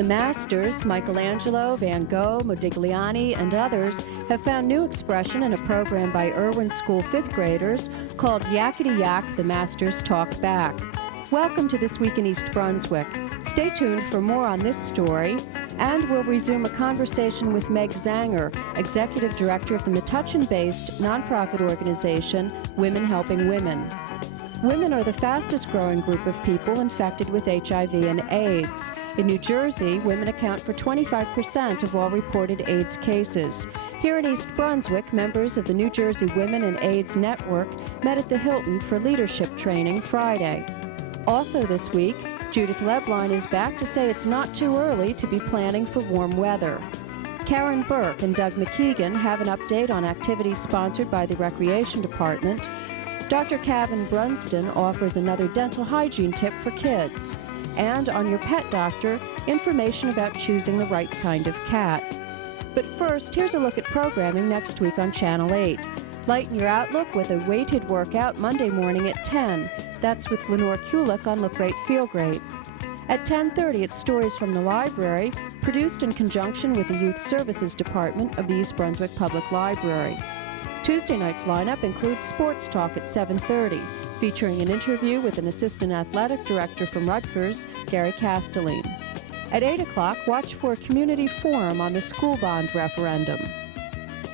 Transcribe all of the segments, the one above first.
The masters, Michelangelo, Van Gogh, Modigliani, and others, have found new expression in a program by Irwin School fifth graders called Yakety Yak, The Masters Talk Back. Welcome to This Week in East Brunswick. Stay tuned for more on this story, and we'll resume a conversation with Meg Zanger, Executive Director of the Metuchen-based nonprofit organization Women Helping Women. Women are the fastest growing group of people infected with HIV and AIDS. In New Jersey, women account for 25% of all reported AIDS cases. Here in East Brunswick, members of the New Jersey Women and AIDS Network met at the Hilton for leadership training Friday. Also this week, Judith Lebline is back to say it's not too early to be planning for warm weather. Karen Burke and Doug McKeegan have an update on activities sponsored by the Recreation Department. Dr. Kevin Brunston offers another dental hygiene tip for kids. And on Your Pet Doctor, information about choosing the right kind of cat. But first, here's a look at programming next week on Channel 8. Lighten your outlook with a weighted workout Monday morning at 10. That's with Lenore Kulik on Look Great, Feel Great. At 10:30, it's Stories from the Library, produced in conjunction with the Youth Services Department of the East Brunswick Public Library. Tuesday night's lineup includes Sports Talk at 7:30, featuring an interview with an assistant athletic director from Rutgers, Gary Castelline. At 8 o'clock, watch for a community forum on the school bond referendum.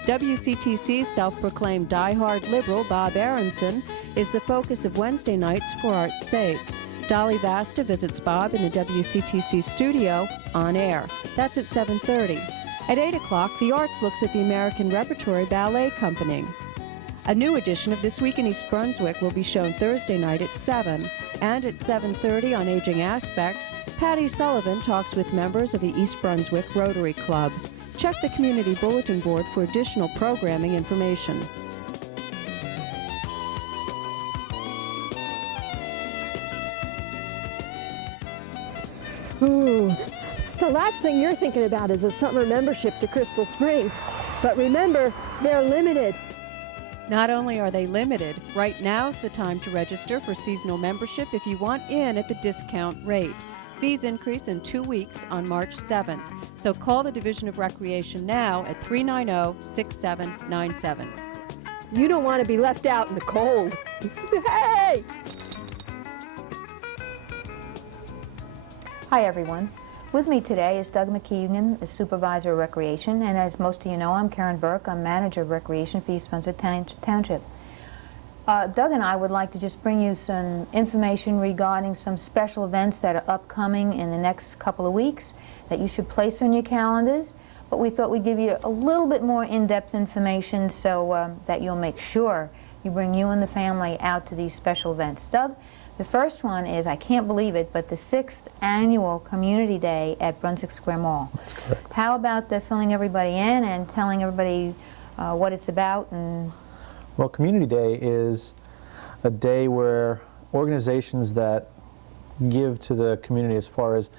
WCTC's self-proclaimed diehard liberal, Bob Aronson, is the focus of Wednesday nights for Art's Sake. Dolly Vasta visits Bob in the WCTC studio on air. That's at 7:30. At 8 o'clock, the Arts looks at the American Repertory Ballet Company. A new edition of This Week in East Brunswick will be shown Thursday night at 7. And at 7:30 on Aging Aspects, Patty Sullivan talks with members of the East Brunswick Rotary Club. Check the community bulletin board for additional programming information. Ooh. The last thing you're thinking about is a summer membership to Crystal Springs. But remember, they're limited. Not only are they limited, right now's the time to register for seasonal membership if you want in at the discount rate. Fees increase in 2 weeks on March 7th. So call the Division of Recreation now at 390-6797. You don't want to be left out in the cold. Hey! Hi everyone. With me today is Doug McKeegan, the Supervisor of Recreation, and as most of you know, I'm Karen Burke. I'm Manager of Recreation for East Brunswick Township. Doug and I would like to just bring you some information regarding some special events that are upcoming in the next couple of weeks that you should place on your calendars, but we thought we'd give you a little bit more in-depth information so that you'll make sure you bring you and the family out to these special events. Doug? The first one is, I can't believe it, but the 6th Annual Community Day at Brunswick Square Mall. That's correct. How about filling everybody in and telling everybody what it's about? And well, Community Day is a day where organizations that give to the community as far as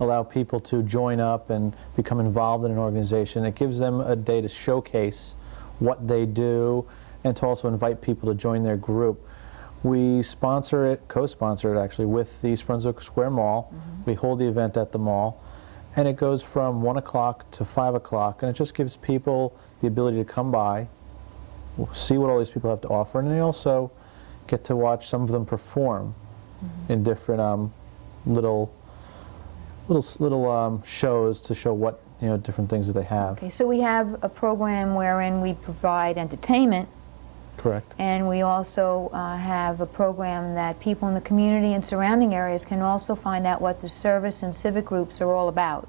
allow people to join up and become involved in an organization, it gives them a day to showcase what they do and to also invite people to join their group. We sponsor it, co-sponsor it actually, with the East Brunswick Square Mall. We hold the event at the mall, and it goes from 1 o'clock to 5 o'clock, and it just gives people the ability to come by, see what all these people have to offer, and they also get to watch some of them perform in different little shows to show what, different things that they have. okay, so we have a program wherein we provide entertainment. Correct. And we also have a program that people in the community and surrounding areas can also find out what the service and civic groups are all about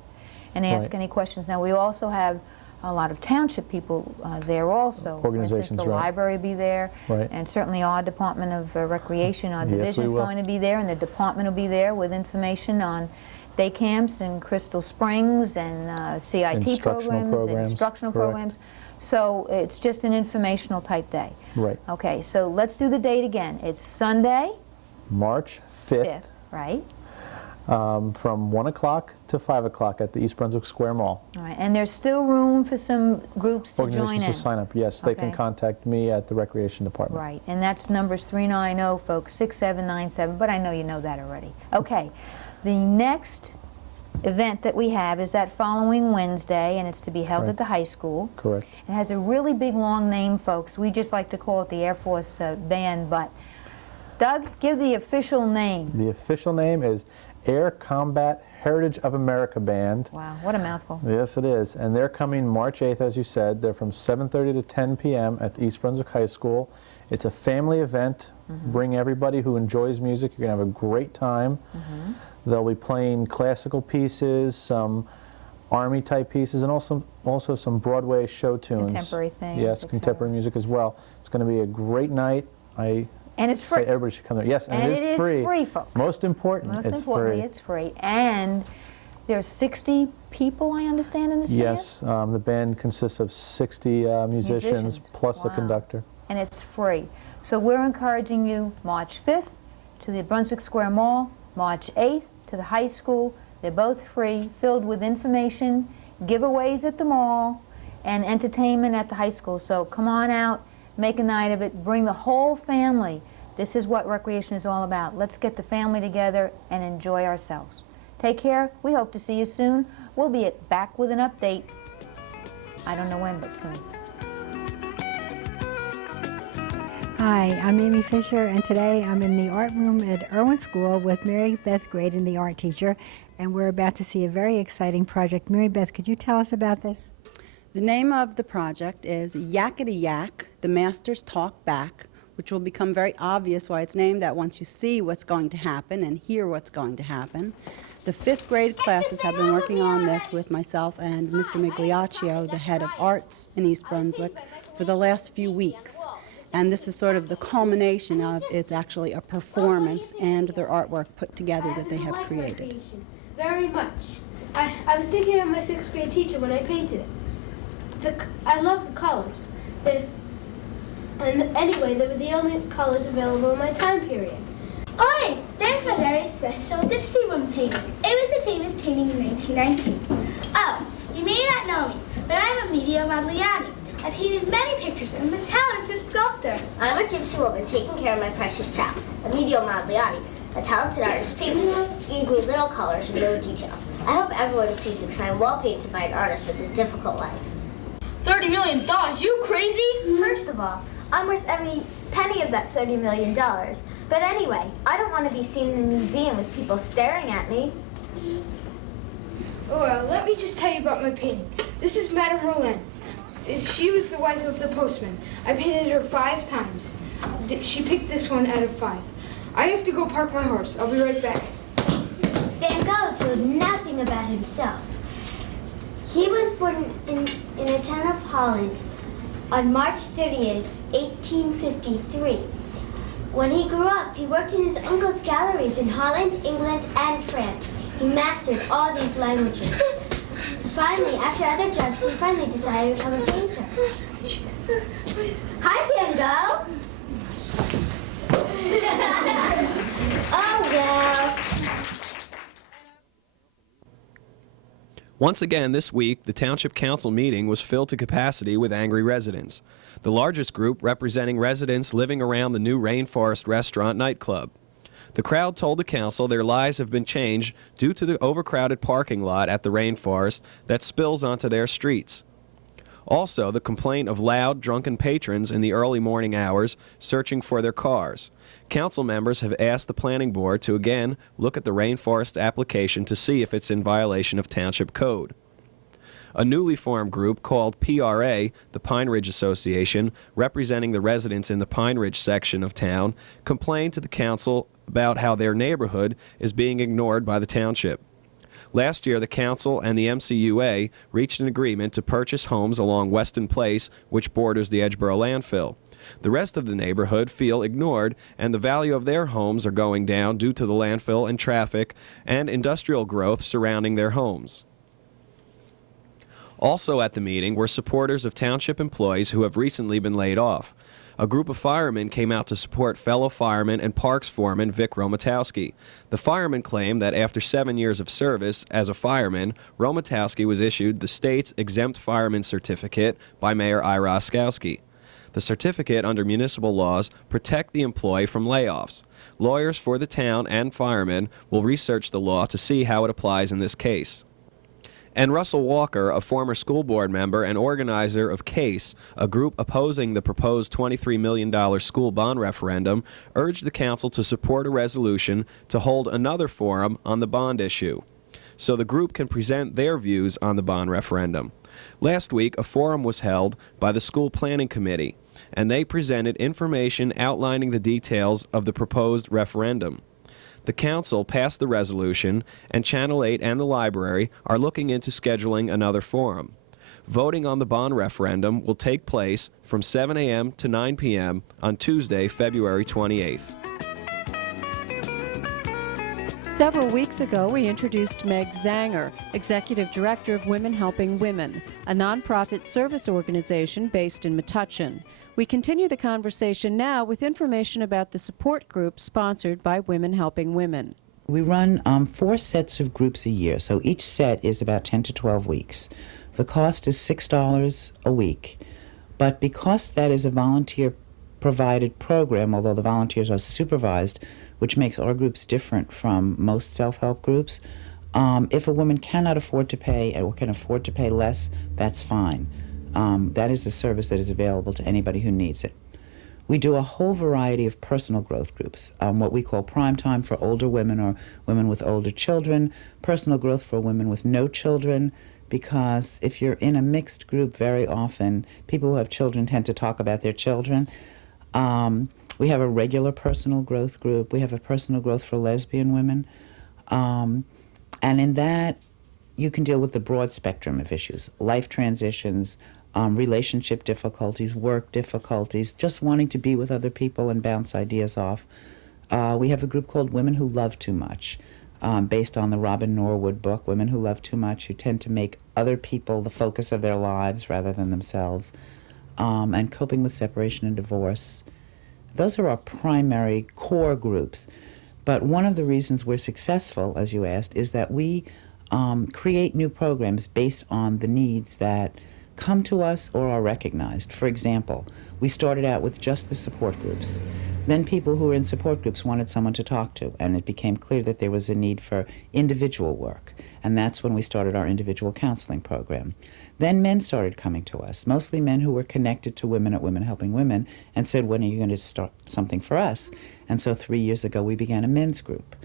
and ask any questions. Now, we also have a lot of township people there also. Organizations, for instance, the library will be there, and certainly our Department of Recreation, our division is going to be there, and the department will be there with information on day camps in Crystal Springs and CIT programs, instructional programs. So it's just an informational type day. Right. Okay, so let's do the date again. It's Sunday, March 5th. Right. From 1 o'clock to 5 o'clock at the East Brunswick Square Mall. All right, and there's still room for some groups to join in. Organizations to sign up, yes. They can contact me at the Recreation Department. Right, and that's numbers 390, folks, 6797, but I know you know that already. Okay, the next event that we have is that following Wednesday, and it's to be held Right. at the high school. Correct. It has a really big, long name, folks. We just like to call it the Air Force Band, but Doug, give the official name. The official name is Air Combat Heritage of America Band. Wow, what a mouthful. Yes, it is. And they're coming March 8th, as you said. They're from 7:30 to 10 p.m. at the East Brunswick High School. It's a family event. Bring everybody who enjoys music. You're going to have a great time. They'll be playing classical pieces, some Army-type pieces, and also some Broadway show tunes. Contemporary things, Yes, et contemporary music as well. It's going to be a great night. And it's say free. everybody should come there. Yes, and it is free, folks. Most important, Most it's importantly, free. it's free. And there's 60 people, I understand, in this band? Yes, the band consists of 60 musicians plus the Wow. conductor. And it's free. So we're encouraging you March 5th to the Brunswick Square Mall, March 8th to the high school. They're both free, filled with information, giveaways at the mall, and entertainment at the high school. So come on out, make a night of it, bring the whole family. This is what recreation is all about. Let's get the family together and enjoy ourselves. Take care. We hope to see you soon. We'll be back with an update. I don't know when, but soon. Hi, I'm Amy Fisher, and today I'm in the art room at Irwin School with Mary Beth Graydon, the art teacher, and we're about to see a very exciting project. Mary Beth, could you tell us about this? The name of the project is Yakety Yak, the Masters Talk Back, which will become very obvious why it's named that once you see what's going to happen and hear what's going to happen. The 5th grade classes have been working on this with myself and Mr. Migliaccio, the head of arts in East Brunswick, for the last few weeks. And this is sort of the culmination of it's actually a performance and their artwork put together that they have created. Very much. I was thinking of my 6th grade teacher when I painted it. I love the colors. And anyway, they were the only colors available in my time period. Oi! There's my very special Dipsy Room painting. It was a famous painting in 1919. Oh, you may not know me, but I'm Emilio Modigliani. I painted many pictures and I'm a talented sculptor. I'm a gypsy woman taking care of my precious child, Emilio Modigliani. A talented artist paints gave me little colors and no details. I hope everyone sees me because I'm well painted by an artist with a difficult life. $30 million? You crazy? First of all, I'm worth every penny of that $30 million. But anyway, I don't want to be seen in a museum with people staring at me. Well, let me just tell you about my painting. This is Madame Roland. She was the wife of the postman. I painted her 5 times. She picked this one out of 5. I have to go park my horse. I'll be right back. Van Gogh told nothing about himself. He was born in a town of Holland on March 30th, 1853. When he grew up, he worked in his uncle's galleries in Holland, England, and France. He mastered all these languages. Finally, after other jobs, he finally decided to become a painter. Hi, Van Gogh. Oh, well. Once again this week, the Township Council meeting was filled to capacity with angry residents. The largest group representing residents living around the new Rainforest Restaurant nightclub. The crowd told the council their lives have been changed due to the overcrowded parking lot at the Rainforest that spills onto their streets. Also, the complaint of loud, drunken patrons in the early morning hours searching for their cars. Council members have asked the planning board to again look at the Rainforest application to see if it's in violation of township code. A newly formed group called PRA, the Pine Ridge Association, representing the residents in the Pine Ridge section of town, complained to the council about how their neighborhood is being ignored by the township. Last year, the council and the MCUA reached an agreement to purchase homes along Weston Place, which borders the Edgeboro landfill. The rest of the neighborhood feel ignored, and the value of their homes are going down due to the landfill and traffic and industrial growth surrounding their homes. Also at the meeting were supporters of township employees who have recently been laid off. A group of firemen came out to support fellow fireman and parks foreman Vic Romatowski. The firemen claimed that after 7 years of service as a fireman, Romatowski was issued the state's exempt fireman certificate by Mayor Ira Oskowski. The certificate under municipal laws protect the employee from layoffs. Lawyers for the town and firemen will research the law to see how it applies in this case. And Russell Walker, a former school board member and organizer of CASE, a group opposing the proposed $23 million school bond referendum, urged the council to support a resolution to hold another forum on the bond issue, so the group can present their views on the bond referendum. Last week, a forum was held by the School Planning Committee, and they presented information outlining the details of the proposed referendum. The council passed the resolution, and Channel 8 and the library are looking into scheduling another forum. Voting on the bond referendum will take place from 7 a.m. to 9 p.m. on Tuesday, February 28th. Several weeks ago, we introduced Meg Zanger, Executive Director of Women Helping Women, a nonprofit service organization based in Metuchen. We continue the conversation now with information about the support group sponsored by Women Helping Women. We run 4 sets of groups a year, so each set is about 10 to 12 weeks. The cost is $6 a week, but because that is a volunteer-provided program, although the volunteers are supervised, which makes our groups different from most self-help groups. If a woman cannot afford to pay or can afford to pay less, that's fine. That is a service that is available to anybody who needs it. We do a whole variety of personal growth groups, what we call prime time for older women or women with older children, personal growth for women with no children, because if you're in a mixed group, very often people who have children tend to talk about their children. We have a regular personal growth group. We have a personal growth for lesbian women. And in that, you can deal with the broad spectrum of issues, life transitions, relationship difficulties, work difficulties, just wanting to be with other people and bounce ideas off. We have a group called Women Who Love Too Much, based on the Robin Norwood book, Women Who Love Too Much, who tend to make other people the focus of their lives rather than themselves, and coping with separation and divorce. Those are our primary core groups. But one of the reasons we're successful, as you asked, is that we create new programs based on the needs that come to us or are recognized. For example, we started out with just the support groups. Then people who were in support groups wanted someone to talk to, and it became clear that there was a need for individual work. And that's when we started our individual counseling program. Then men started coming to us, mostly men who were connected to women at Women Helping Women, and said, when are you going to start something for us? And so 3 years ago, we began a men's group.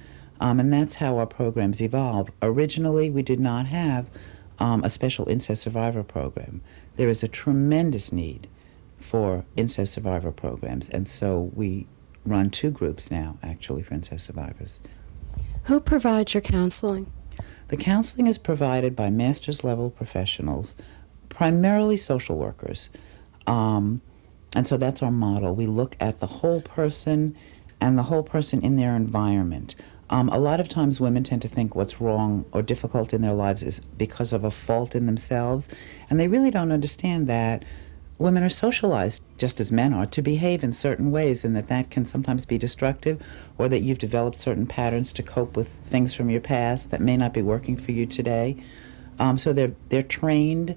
And that's how our programs evolve. Originally, we did not have a special incest survivor program. There is a tremendous need for incest survivor programs, and so we run 2 groups now, actually, for incest survivors. Who provides your counseling? The counseling is provided by master's level professionals, primarily social workers. And so that's our model. We look at the whole person and the whole person in their environment. A lot of times women tend to think what's wrong or difficult in their lives is because of a fault in themselves, and they really don't understand that women are socialized, just as men are, to behave in certain ways, and that can sometimes be destructive, or that you've developed certain patterns to cope with things from your past that may not be working for you today. So they're trained,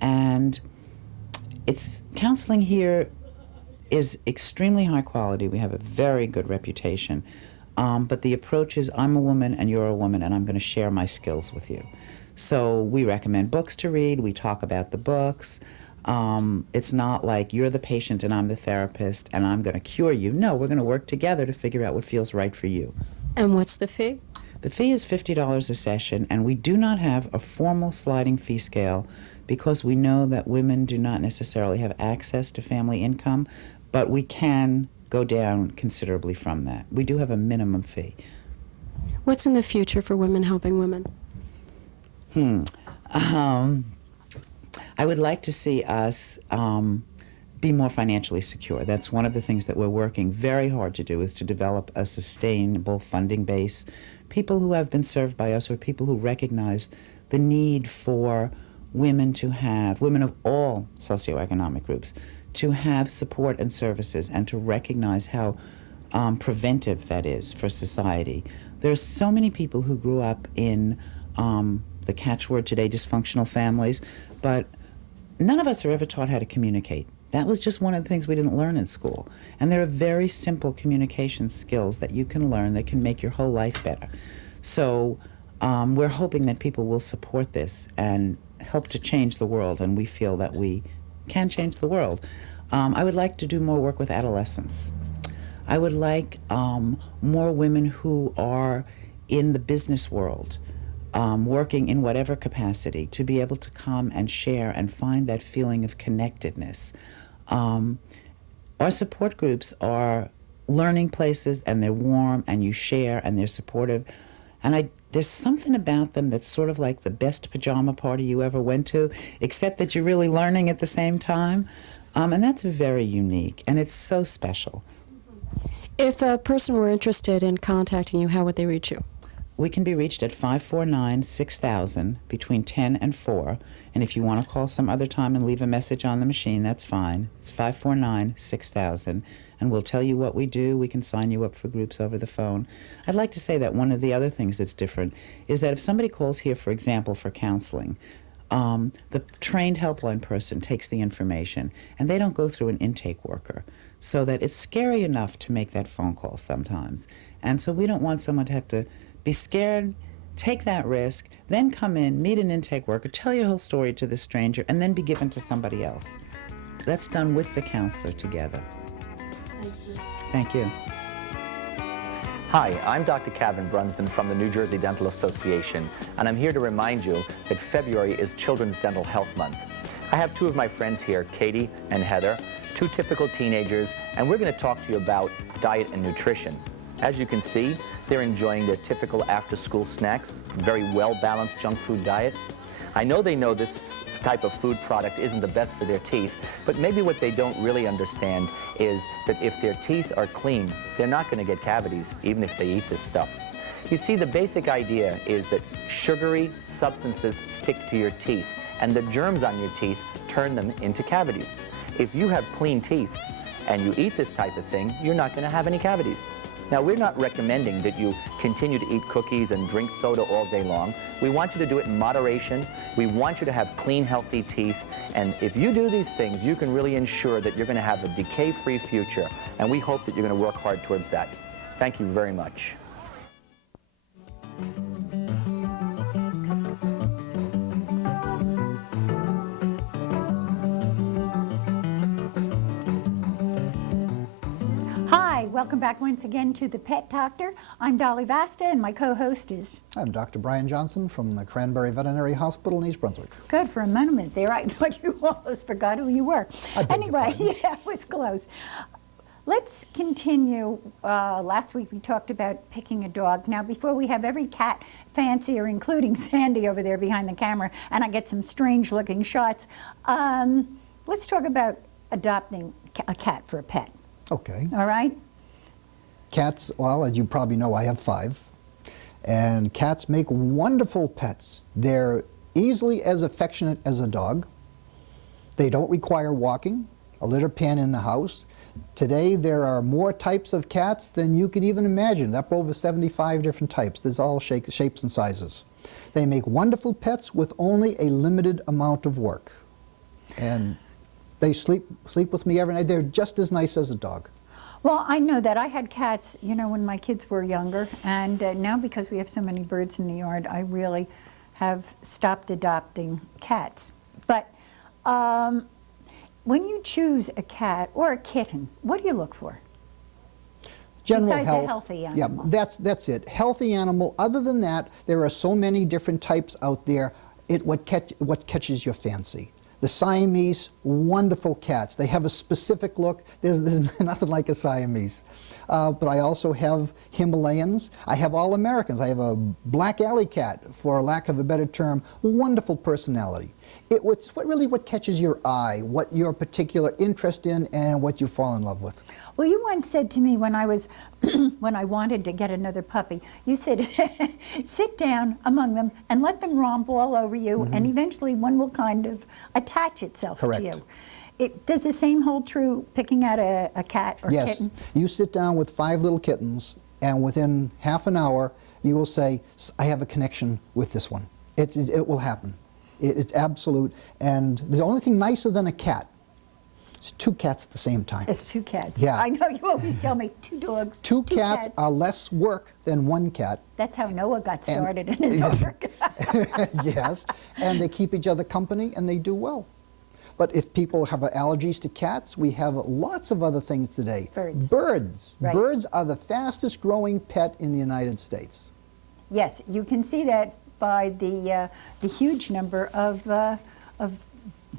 and counseling here is extremely high quality. We have a very good reputation. But the approach is, I'm a woman and you're a woman, and I'm going to share my skills with you. So we recommend books to read. We talk about the books. It's not like you're the patient and I'm the therapist and I'm going to cure you. No, we're going to work together to figure out what feels right for you. And what's the fee? The fee is $50 a session, and we do not have a formal sliding fee scale because we know that women do not necessarily have access to family income, but we can go down considerably from that. We do have a minimum fee. What's in the future for Women Helping Women? I would like to see us be more financially secure. That's one of the things that we're working very hard to do, is to develop a sustainable funding base. People who have been served by us, or people who recognize the need for women of all socioeconomic groups, to have support and services, and to recognize how preventive that is for society. There are so many people who grew up in the catchword today, dysfunctional families, but none of us are ever taught how to communicate That was just one of the things we didn't learn in school. And there are very simple communication skills that you can learn that can make your whole life better. So we're hoping that people will support this and help to change the world, and we feel that we can change the world. I would like to do more work with adolescents. I would like more women who are in the business world, working in whatever capacity, to be able to come and share and find that feeling of connectedness. Our support groups are learning places, and they're warm, and you share, and they're supportive. And there's something about them that's sort of like the best pajama party you ever went to, except that you're really learning at the same time. And that's very unique, and it's so special. If a person were interested in contacting you, how would they reach you? We can be reached at 549-6000 between 10 and 4. And if you want to call some other time and leave a message on the machine, that's fine. It's 549-6000. And we'll tell you what we do. We can sign you up for groups over the phone. I'd like to say that one of the other things that's different is that if somebody calls here, for example, for counseling, the trained helpline person takes the information, and they don't go through an intake worker, so that it's scary enough to make that phone call sometimes. And so we don't want someone to have to be scared, take that risk, then come in, meet an intake worker, tell your whole story to the stranger, and then be given to somebody else. That's done with the counselor together. Thank you. Hi, I'm Dr. Kevin Brunsden from the New Jersey Dental Association, and I'm here to remind you that February is Children's Dental Health Month. I have two of my friends here, Katie and Heather, two typical teenagers, and we're going to talk to you about diet and nutrition. As you can see, they're enjoying their typical after-school snacks, very well-balanced junk food diet. I know they know this type of food product isn't the best for their teeth, but maybe what they don't really understand is that if their teeth are clean, they're not going to get cavities, even if they eat this stuff. You see, the basic idea is that sugary substances stick to your teeth, and the germs on your teeth turn them into cavities. If you have clean teeth and you eat this type of thing, you're not going to have any cavities. Now, we're not recommending that you continue to eat cookies and drink soda all day long. We want you to do it in moderation. We want you to have clean, healthy teeth. And if you do these things, you can really ensure that you're going to have a decay-free future. And we hope that you're going to work hard towards that. Thank you very much. Welcome back once again to The Pet Doctor. I'm Dolly Vasta, and my co-host is... I'm Dr. Brian Johnson from the Cranberry Veterinary Hospital in East Brunswick. Good, for a moment there, I thought you almost forgot who you were. Anyway, yeah, it was close. Let's continue. Last week we talked about picking a dog. Now, before we have every cat fancier, including Sandy over there behind the camera, and I get some strange-looking shots, let's talk about adopting a cat for a pet. Okay. All right? Cats, well, as you probably know, I have 5. And cats make wonderful pets. They're easily as affectionate as a dog. They don't require walking, a litter pan in the house. Today, there are more types of cats than you could even imagine, up over 75 different types. There's all shapes and sizes. They make wonderful pets with only a limited amount of work. And they sleep with me every night. They're just as nice as a dog. Well, I know that. I had cats, you know, when my kids were younger, and now because we have so many birds in the yard, I really have stopped adopting cats. But when you choose a cat or a kitten, what do you look for? General Besides health. A healthy animal. Yeah, that's it. Healthy animal. Other than that, there are so many different types out there. What catches your fancy? The Siamese, wonderful cats. They have a specific look. There's nothing like a Siamese. But I also have Himalayans. I have all Americans. I have a black alley cat, for lack of a better term. Wonderful personality. It's what catches your eye, what your particular interest in, and what you fall in love with. Well, you once said to me when I was, when I wanted to get another puppy, you said, sit down among them and let them romp all over you, and eventually one will kind of attach itself to you. Does the same hold true picking out a cat or kitten? Yes. You sit down with 5 little kittens, and within half an hour, you will say, I have a connection with this one. It will happen. It's absolute. And the only thing nicer than a cat It's 2 cats at the same time. It's 2 cats. Yeah. I know, you always tell me 2 dogs. 2 cats are less work than 1 cat. That's how Noah got started in his work. Yes, and they keep each other company and they do well. But if people have allergies to cats, we have lots of other things today. Birds. Birds. Right. Birds are the fastest growing pet in the United States. Yes, you can see that by the huge number of,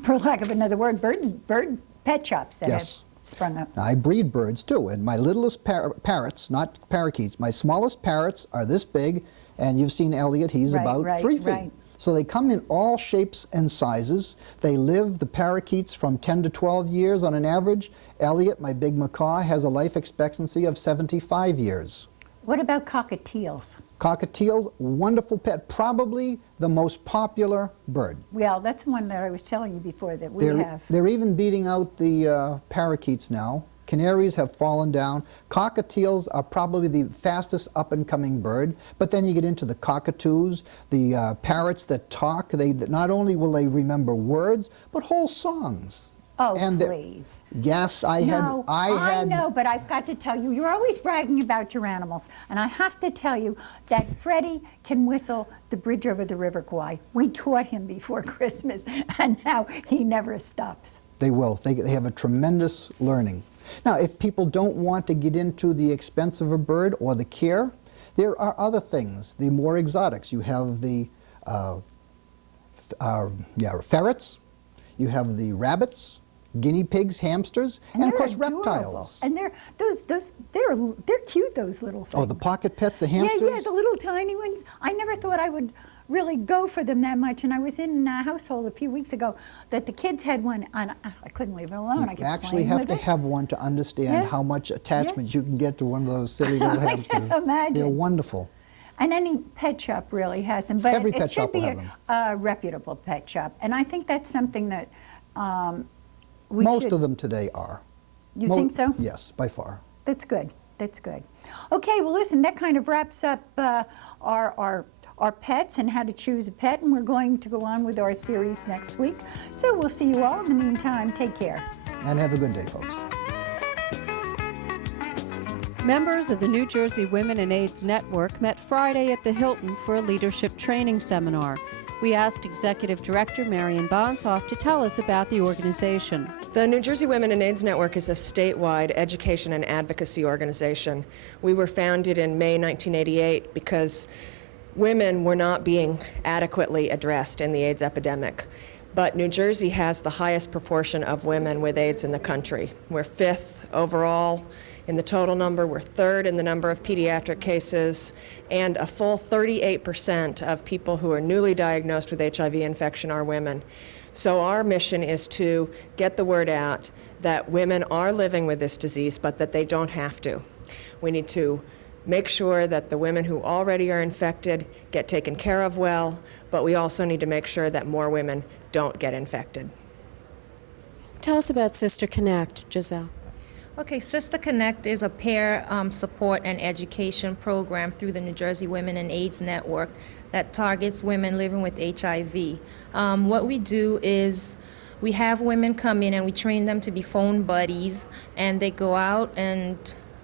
for lack of another word, bird pet shops that have sprung up. Now, I breed birds too, and my littlest parrots, not parakeets, my smallest parrots are this big, and you've seen Elliot, he's about 3 feet. Right. So they come in all shapes and sizes. They live, the parakeets, from 10 to 12 years on an average. Elliot, my big macaw, has a life expectancy of 75 years. What about cockatiels? Cockatiels, wonderful pet, probably the most popular bird. Well, that's one that I was telling you before that we have. They're even beating out the parakeets now. Canaries have fallen down. Cockatiels are probably the fastest up-and-coming bird, but then you get into the cockatoos, the parrots that talk. They not only will they remember words, but whole songs. Oh, please. Yes, I know, but I've got to tell you, you're always bragging about your animals, and I have to tell you that Freddie can whistle the Bridge Over the River Kwai. We taught him before Christmas, and now he never stops. They will. They have a tremendous learning. Now, if people don't want to get into the expense of a bird or the care, there are other things, the more exotics. You have the ferrets, you have the rabbits, guinea pigs, hamsters, and of course adorable. reptiles. And they're cute, those little things. Oh, the pocket pets, the hamsters? Yeah, the little tiny ones. I never thought I would really go for them that much, and I was in a household a few weeks ago that the kids had one, and I couldn't leave it alone. You actually have to have one to understand how much attachment you can get to one of those silly little hamsters. I can imagine. They're wonderful. And any pet shop really has them, but Every it pet should shop will be have them. a reputable pet shop. And I think that's something that Most of them today are. You think so? Yes, by far. That's good. That's good. Okay, well, listen, that kind of wraps up our pets and how to choose a pet, and we're going to go on with our series next week. So we'll see you all. In the meantime, take care. And have a good day, folks. Members of the New Jersey Women and AIDS Network met Friday at the Hilton for a leadership training seminar. We asked Executive Director Marion Bonsoff to tell us about the organization. The New Jersey Women and AIDS Network is a statewide education and advocacy organization. We were founded in May 1988 because women were not being adequately addressed in the AIDS epidemic. But New Jersey has the highest proportion of women with AIDS in the country. We're 5th overall in the total number, we're 3rd in the number of pediatric cases, and a full 38% of people who are newly diagnosed with HIV infection are women. So our mission is to get the word out that women are living with this disease, but that they don't have to. We need to make sure that the women who already are infected get taken care of well, but we also need to make sure that more women don't get infected. Tell us about Sister Connect, Giselle. Okay, Sister Connect is a peer support and education program through the New Jersey Women and AIDS Network that targets women living with HIV. What we do is we have women come in and we train them to be phone buddies, and they go out and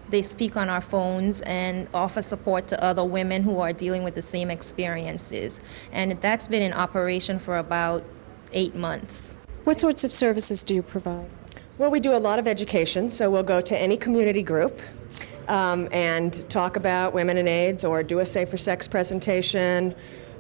they speak on our phones and offer support to other women who are dealing with the same experiences. And that's been in operation for about 8 months. What sorts of services do you provide? Well, we do a lot of education, so we'll go to any community group and talk about women and AIDS, or do a safer sex presentation,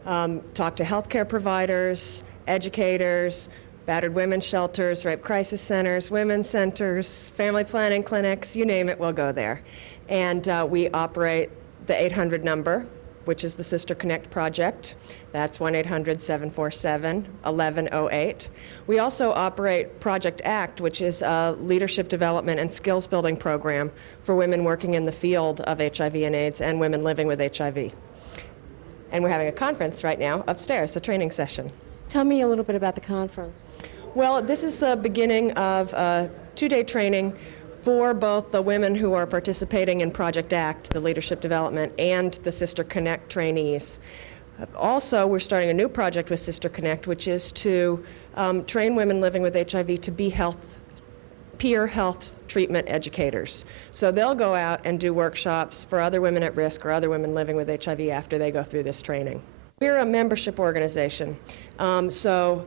talk to healthcare providers, educators, battered women's shelters, rape crisis centers, women's centers, family planning clinics, you name it, we'll go there. And we operate the 800 number, which is the Sister Connect project. That's 1-800-747-1108. We also operate Project ACT, which is a leadership development and skills building program for women working in the field of HIV and AIDS and women living with HIV. And we're having a conference right now upstairs, a training session. Tell me a little bit about the conference. Well, this is the beginning of a 2-day training for both the women who are participating in Project ACT, the leadership development, and the Sister Connect trainees. Also, we're starting a new project with Sister Connect, which is to train women living with HIV to be health peer health treatment educators. So they'll go out and do workshops for other women at risk or other women living with HIV after they go through this training. We're a membership organization, so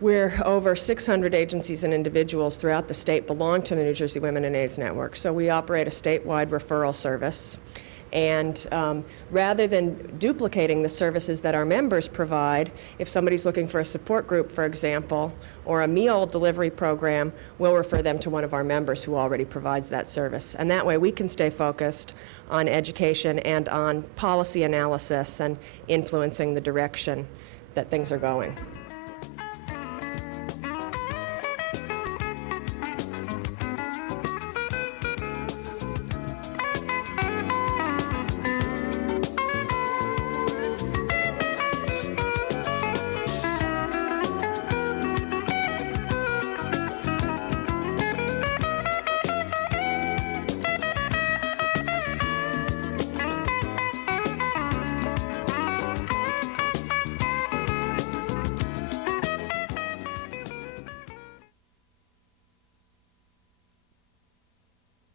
we're over 600 agencies and individuals throughout the state belong to the New Jersey Women and AIDS Network. So we operate a statewide referral service. And rather than duplicating the services that our members provide, if somebody's looking for a support group, for example, or a meal delivery program, we'll refer them to one of our members who already provides that service. And that way we can stay focused on education and on policy analysis and influencing the direction that things are going.